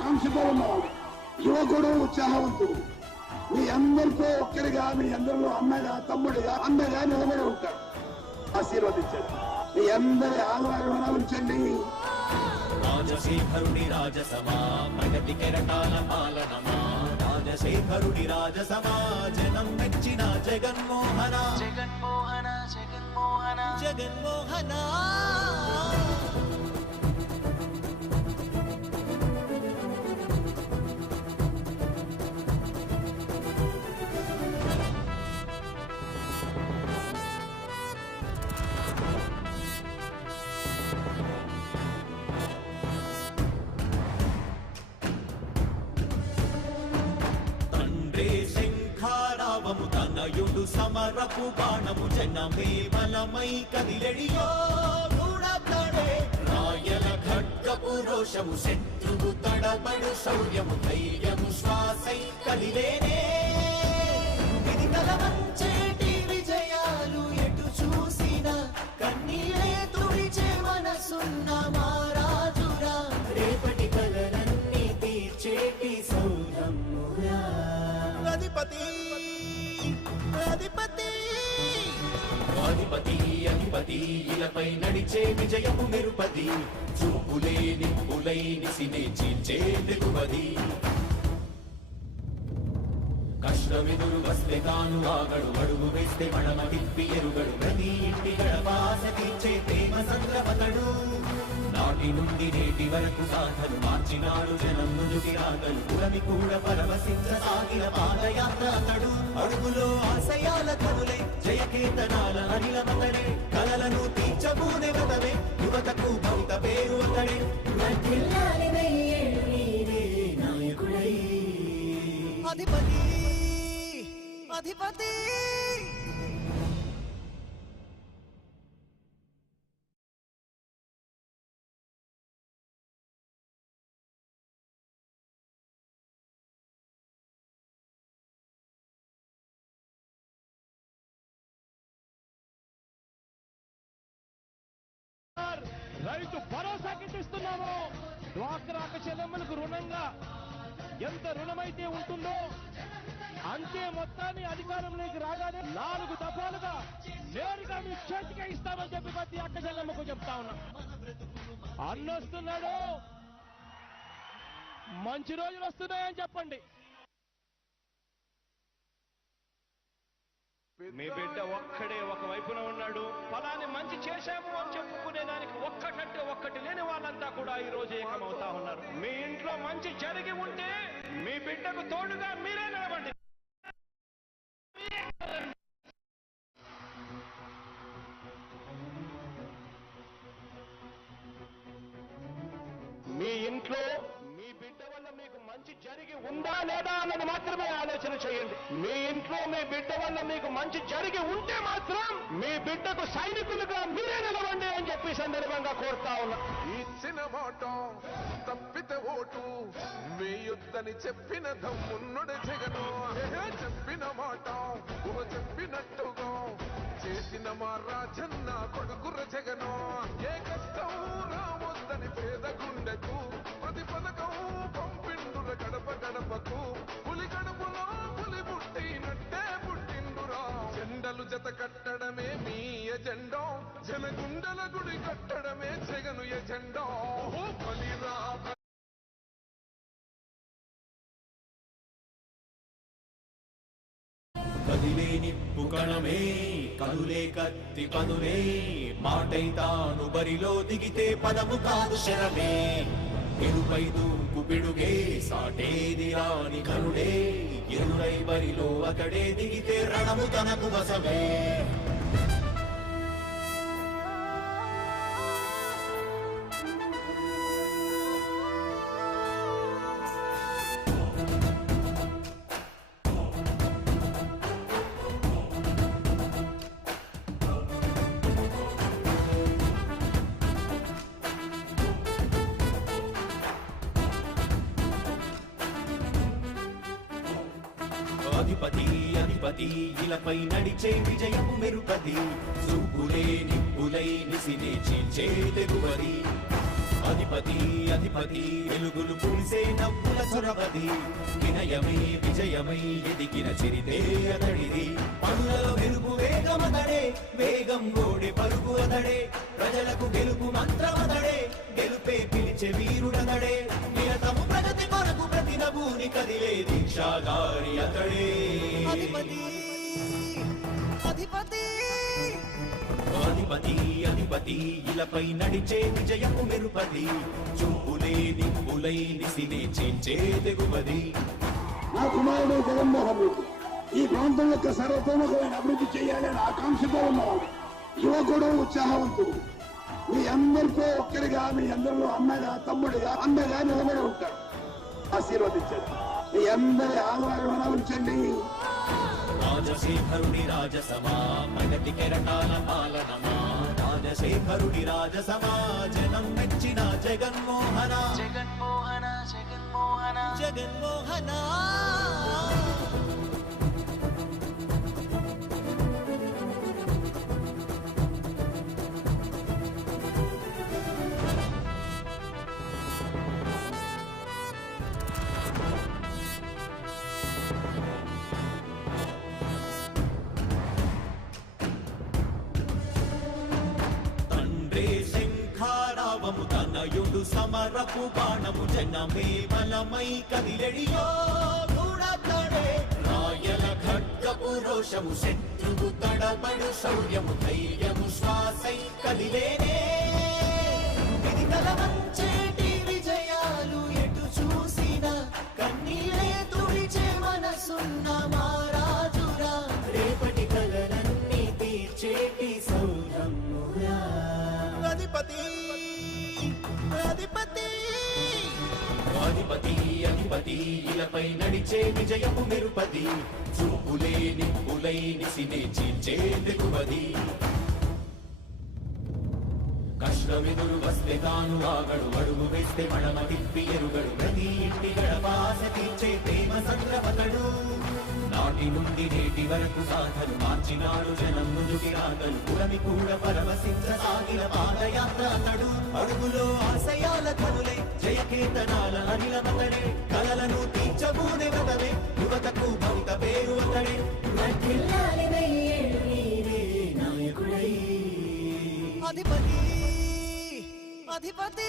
ఆకాంక్షతో ఉన్నవాడు, యువకుడు, ఉత్సాహవంతుడు. మీ అందరితో ఒక్కరిగా, మీ అందరిలో అన్నగా, తమ్ముడిగా, అండగా నిలబడి ఉంటాడు. ఆశీర్వదించండి. మీ అందరి ఆదరణ ఉంచండి. రాజశేఖరుడి రాజసమా ప్రగతి కెరటాల పాలనమా, రాజశేఖరుడి రాజసమా జనం మెచ్చిన జగన్మోహన జగన్మోహన జగన్మోహన జగన్మోహన. తనయుడు సమరపు బాణము జనమే బలమై కదిలెడియో దూడతాడే, రాయల ఖడ్గపు రోషము శత్రువు తడబడు శౌర్యము ధైర్యము శ్వాసై కదిలేనే, ఇది కలవంచేటి విజయాలు ఎటు చూసిన కన్నీరే తుడిచే మనసున్న మారాజురా, రేపటి కలలన్నీ తీర్చేటి సౌరమ్మురా. అధిపతి అధిపతి అధిపతి అధిపతి ఇలపై నడిచే విజయము నిరుపది, చూపులే నిప్పులై నిసినే చీల్చే దిగువది. కష్టమెదురు వస్తే తాను ఆగడు, అడుగు వేస్తే మడమ తిప్పి ఎరుగడు, ప్రతి ఇంటి గడపాస తీర్చే ప్రేమ సంద్రపతడు. నాటి నుండి నేటి వరకు సాధలు మార్చినాడు జనం నుదుటి రాగలు, పురమి కూడా పరవశించసాగిన పాదయాత్ర అతడు. అడుగులో ఆశయాల కనులే జయకేతనాల అనిలమతడే, కలలను తీర్చబూనే వదవే యువతకు భౌత పేరు అతడే. నాయకుడై అధిపతి అధిపతి. రైతు భరోసాకి ఇస్తున్నాము. డ్వాక్రా చెల్లెమ్మలకు రుణంగా ఎంత రుణమైతే ఉంటుందో అంతే మొత్తాన్ని అధికారంలోకి రాగానే 4 దఫాలుగా నేరుగా మీ చేతికే ఇస్తామని చెప్పి ప్రతి అక్క చెల్లెమ్మకు చెప్తా ఉన్నా. అన్నొస్తున్నాడు, మంచి రోజులు వస్తున్నాయని చెప్పండి. మీ బిడ్డ ఒక్కడే ఒక వైపున ఉన్నాడు. ఫలాన్ని మంచి చేశాము అని చెప్పుకునేదానికి ఒక్కటంటే ఒక్కటి లేని వాళ్ళంతా కూడా ఈ రోజు ఏకమవుతా ఉన్నారు. మీ ఇంట్లో మంచి జరిగి ఉంటే మీ బిడ్డకు తోడుగా మీరే నిలబండి. మీ ఇంట్లో మీ బిడ్డ వల్ల మీకు మంచి జరిగి ఉందా లేదా అన్నది మాత్రమే ఆలోచన చేయండి. మీ ఇంట్లో మీ బిడ్డ వల్ల మీకు మంచి జరిగి ఉంటే మాత్రం మీ బిడ్డకు సైనికులుగా మీరే నిలవండి అని చెప్పి సందర్భంగా కోరుతా ఉన్నా. ఇచ్చిన మాట తప్పితే ఓటు వేయొద్దని చెప్పిన దమ్మున్నడు జగను, చెప్పిన మాట చెప్పినట్టుగా చేసిన మా రాజన్న కొడుకుర జగను. ఏ కష్టం రావద్దని పేద గుండెకు ప్రతి పథకం పంపిండుర గడప గడపకు, పులి గడపలో పులి పుట్టినట్టే పుట్టిండురా. జెండలు జత కట్టడమే మీ ఎజెండా, జనగుండల గుడి కట్టడమే జగను ఎజెండా. బలిరా కదిలే నిప్పు కణమే కనులే కత్తి పనులే, మాటై తాను బరిలో దిగితే పదము కాదు శరమే. ఎరుపై దూకు పిడుగే సాటేది రాని కనుడే, ఎరుడై బరిలో అతడే దిగితే రణము తనకు వసమే. అధిపతి అధిపతి ఇలపై నడిచే విజయము మెరుపది, చూపులే నిప్పులై నిసినే చీల్చే తెగువది. అధిపతి అధిపతి వెలుగులు పులిసే నవ్వుల చొరవది వినయమై విజయమై ఎదిగిన చిరితే అతడిది పనులలో వెలుగు వేగమతడే వేగం గోడే పరుగు అతడే ప్రజలకు గెలుపు మంత్రమతడే గెలుపే పిలిచే వీరుడతడే నిరతము ప్రగతి కొరకు ప్రతి నభూని కదిలే దీక్షాధారి అతడే అధిపతి అధిపతి అధిపతి అధిపతి ఇలపై నడిచే విజయపు మెరుపది చూపులే నిప్పులై నిసినే చేంచే తెగువది నా కుమారుడు జగన్మోహన్ రెడ్డి ఈ ప్రాంతం యొక్క సర్వతోముఖమైన అభివృద్ధి చేయాలని ఆకాంక్షతో ఉన్నవాడు యువకుడు ఉత్సాహవంతుడు మీ అందరితో ఒక్కరిగా మీ అందరిలో అన్నగా తమ్ముడిగా అండగా నిలబడి ఉంటాడు ఆశీర్వదించండి మీ అందరి ఆదరణ ఉంచండి రాజశేఖరుడి రాజసమా ప్రగతి కెరటాల పాలనమా రాజశేఖరుడి రాజసమా జనం మెచ్చిన జగన్మోహన జగన్మోహన జగన్మోహన జగన్మోహన శంఖారావము తనయుడు సమరపు బాణము జనమే బలమై కదిలెడియో చూడతడే రాయల ఖడ్గపు రోషము శత్రువు తడబడు శౌర్యము ధైర్యము శ్వాసై కదిలేనే ఇది కలవంచేటి విజయాలు ఎటు చూసిన కన్నీరే తుడిచే మనసున్న మారాజురా రేపటి కలలన్నీ తీర్చేటి సౌరమ్మురా అధిపతి అధిపతి అధిపతి అధిపతి ఇలపై నడిచే విజయపు మెరుపది చూపులే నిప్పులై నిసినే చీల్చే తెగువది కష్టమెదురు వస్తే తాను ఆగడు అడుగు వేస్తే మడమ తిప్పి ఎరుగడు ప్రతి ఇంటి గడపాస తీర్చే ప్రేమ సంద్రపతడు నాటి నుండి నేటి వరకు సాధలు మార్చినాడు జనం ముందుకి రాగలు పురమి కూడా పరవశించసాగిన పాదయాత్ర అతడు అడుగులో ఆశయాల కనులై జయకేతనాల అనిలమతడే కలలను తీర్చబూనే వదవే యువతకు భవిత పేరు అతడే నాయకుడై అధిపతి అధిపతి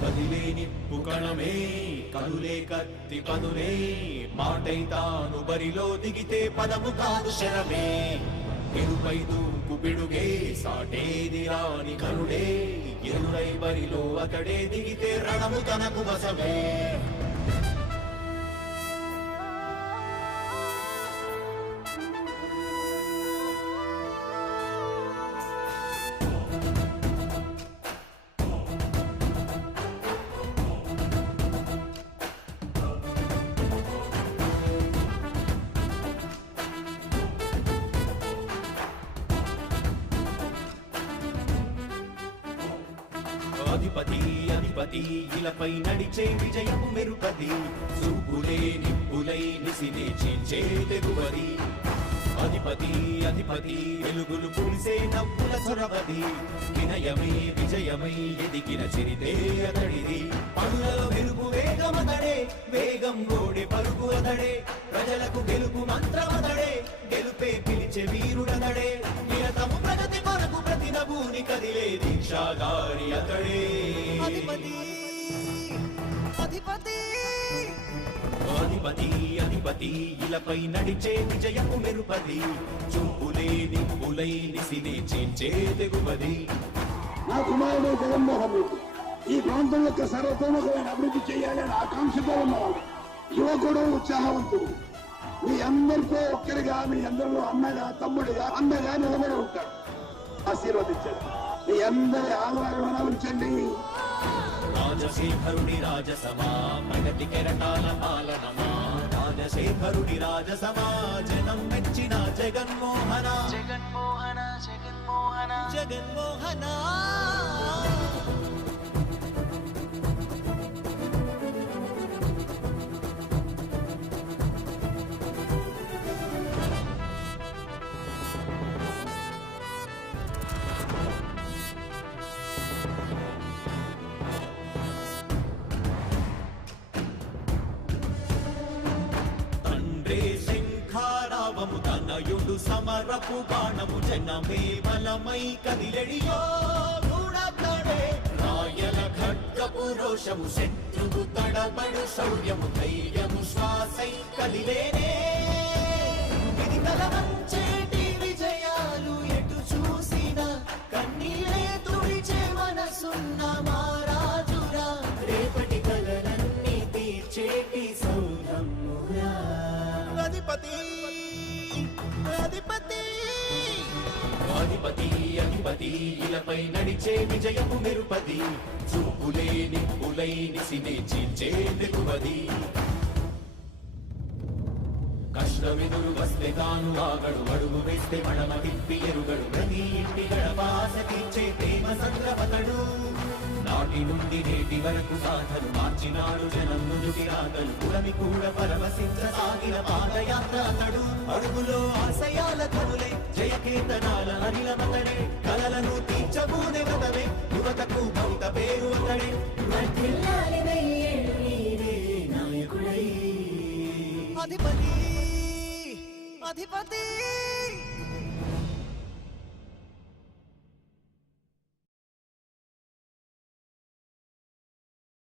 కదిలే నిప్పు కణమే కనులే కత్తి పదులే మాటై తాను బరిలో దిగితే పదము కాదు శరమే ఎరుపై దూకు పిడుగే సాటేది రాని కరుడే ఎరురై బరిలో అతడే దిగితే రణము తనకు వసమే అధిపతి అధిపతి ఇలపై నడిచే విజయపు మెరుపది చూపులే నిప్పులై నిసినే చీల్చే తెగువది అధిపతి అధిపతి వెలుగులు పులిసే నవ్వుల చొరవది వినయమై విజయమై ఎదిగిన చరితే అతడిది పనులలో వెలుగు వేగమతడే వేగం గోడే పరుగు అతడే ప్రజలకు గెలుపు మంత్రమతడే గెలుపే పిలిచే వీరుడతడే నిరతము ప్రగతి కొరకు ప్రతి నభూని కదిలే దీక్షాధారి అతడే అధిపతి అధిపతి అధిపతి అధిపతి ఇలపై నడిచే విజయము మెరుపది చూపులే నింపులై నిసినే చేంచే తెగుపది నా కుమారుడు జగన్మోహన్ రెడ్డి ఈ ప్రాంతం యొక్క సర్వతోముఖమైన అభివృద్ధి చేయాలని ఆకాంక్షతో ఉన్నవాడు, యువకుడు, ఉత్సాహవంతుడు. మీ అందరితో ఒక్కరిగా, మీ అందరిలో అన్నగా, తమ్ముడిగా, అన్నగా నిలబడి ఉంటాడు. ఆశీర్వదించండి. మీ అందరి ఆదరణ ఉంచండి. రాజశేఖరుడి రాజసమా ప్రగతి కెరటాల పాలనమా రాజశేఖరుడి రాజసమా జనం మెచ్చిన జగన్మోహన జగన్మోహన జగన్మోహన జగన్మోహన శంఖారావము తనయుడు సమరపు బాణము జనమే బలమై కదిలెడియో గూడతడే రాయల ఖడ్గపు రోషము శత్రువు తడబడు శౌర్యము ధైర్యము శ్వాసై కదిలేనే ఇది కలవంచేటి విజయాలు ఎటు చూసిన కన్నీరే తుడిచే మనసున్న మారాజురా రేపటి కలలన్నీ తీర్చేటి సౌధమురా అధిపతి అధిపతి అధిపతి అధిపతి ఇలపై నడిచే విజయము మెరుపది చూపులే నిప్పులై నిసినే చీల్చే తెగువది కష్టమెదురు వస్తే తాను ఆగడు అడుగు వేస్తే మడమ తిప్పి ఎరుగడు ప్రతి ఇంటి గడపాస తీర్చే ప్రేమ సంద్రపతడు నాటి నుండి నేటి వరకు సాధను మార్చినాడు జనం నుదుటి రాగలు పురమి కూడా పరవశించసాగిన పాదయాత్ర అతడు అడుగులో ఆశయాల కనులే జయకేతనాల అనిలమతడే కలలను తీర్చబూనే వ్రతమే యువతకు భౌత పేరు అతడే అధిపతి అధిపతి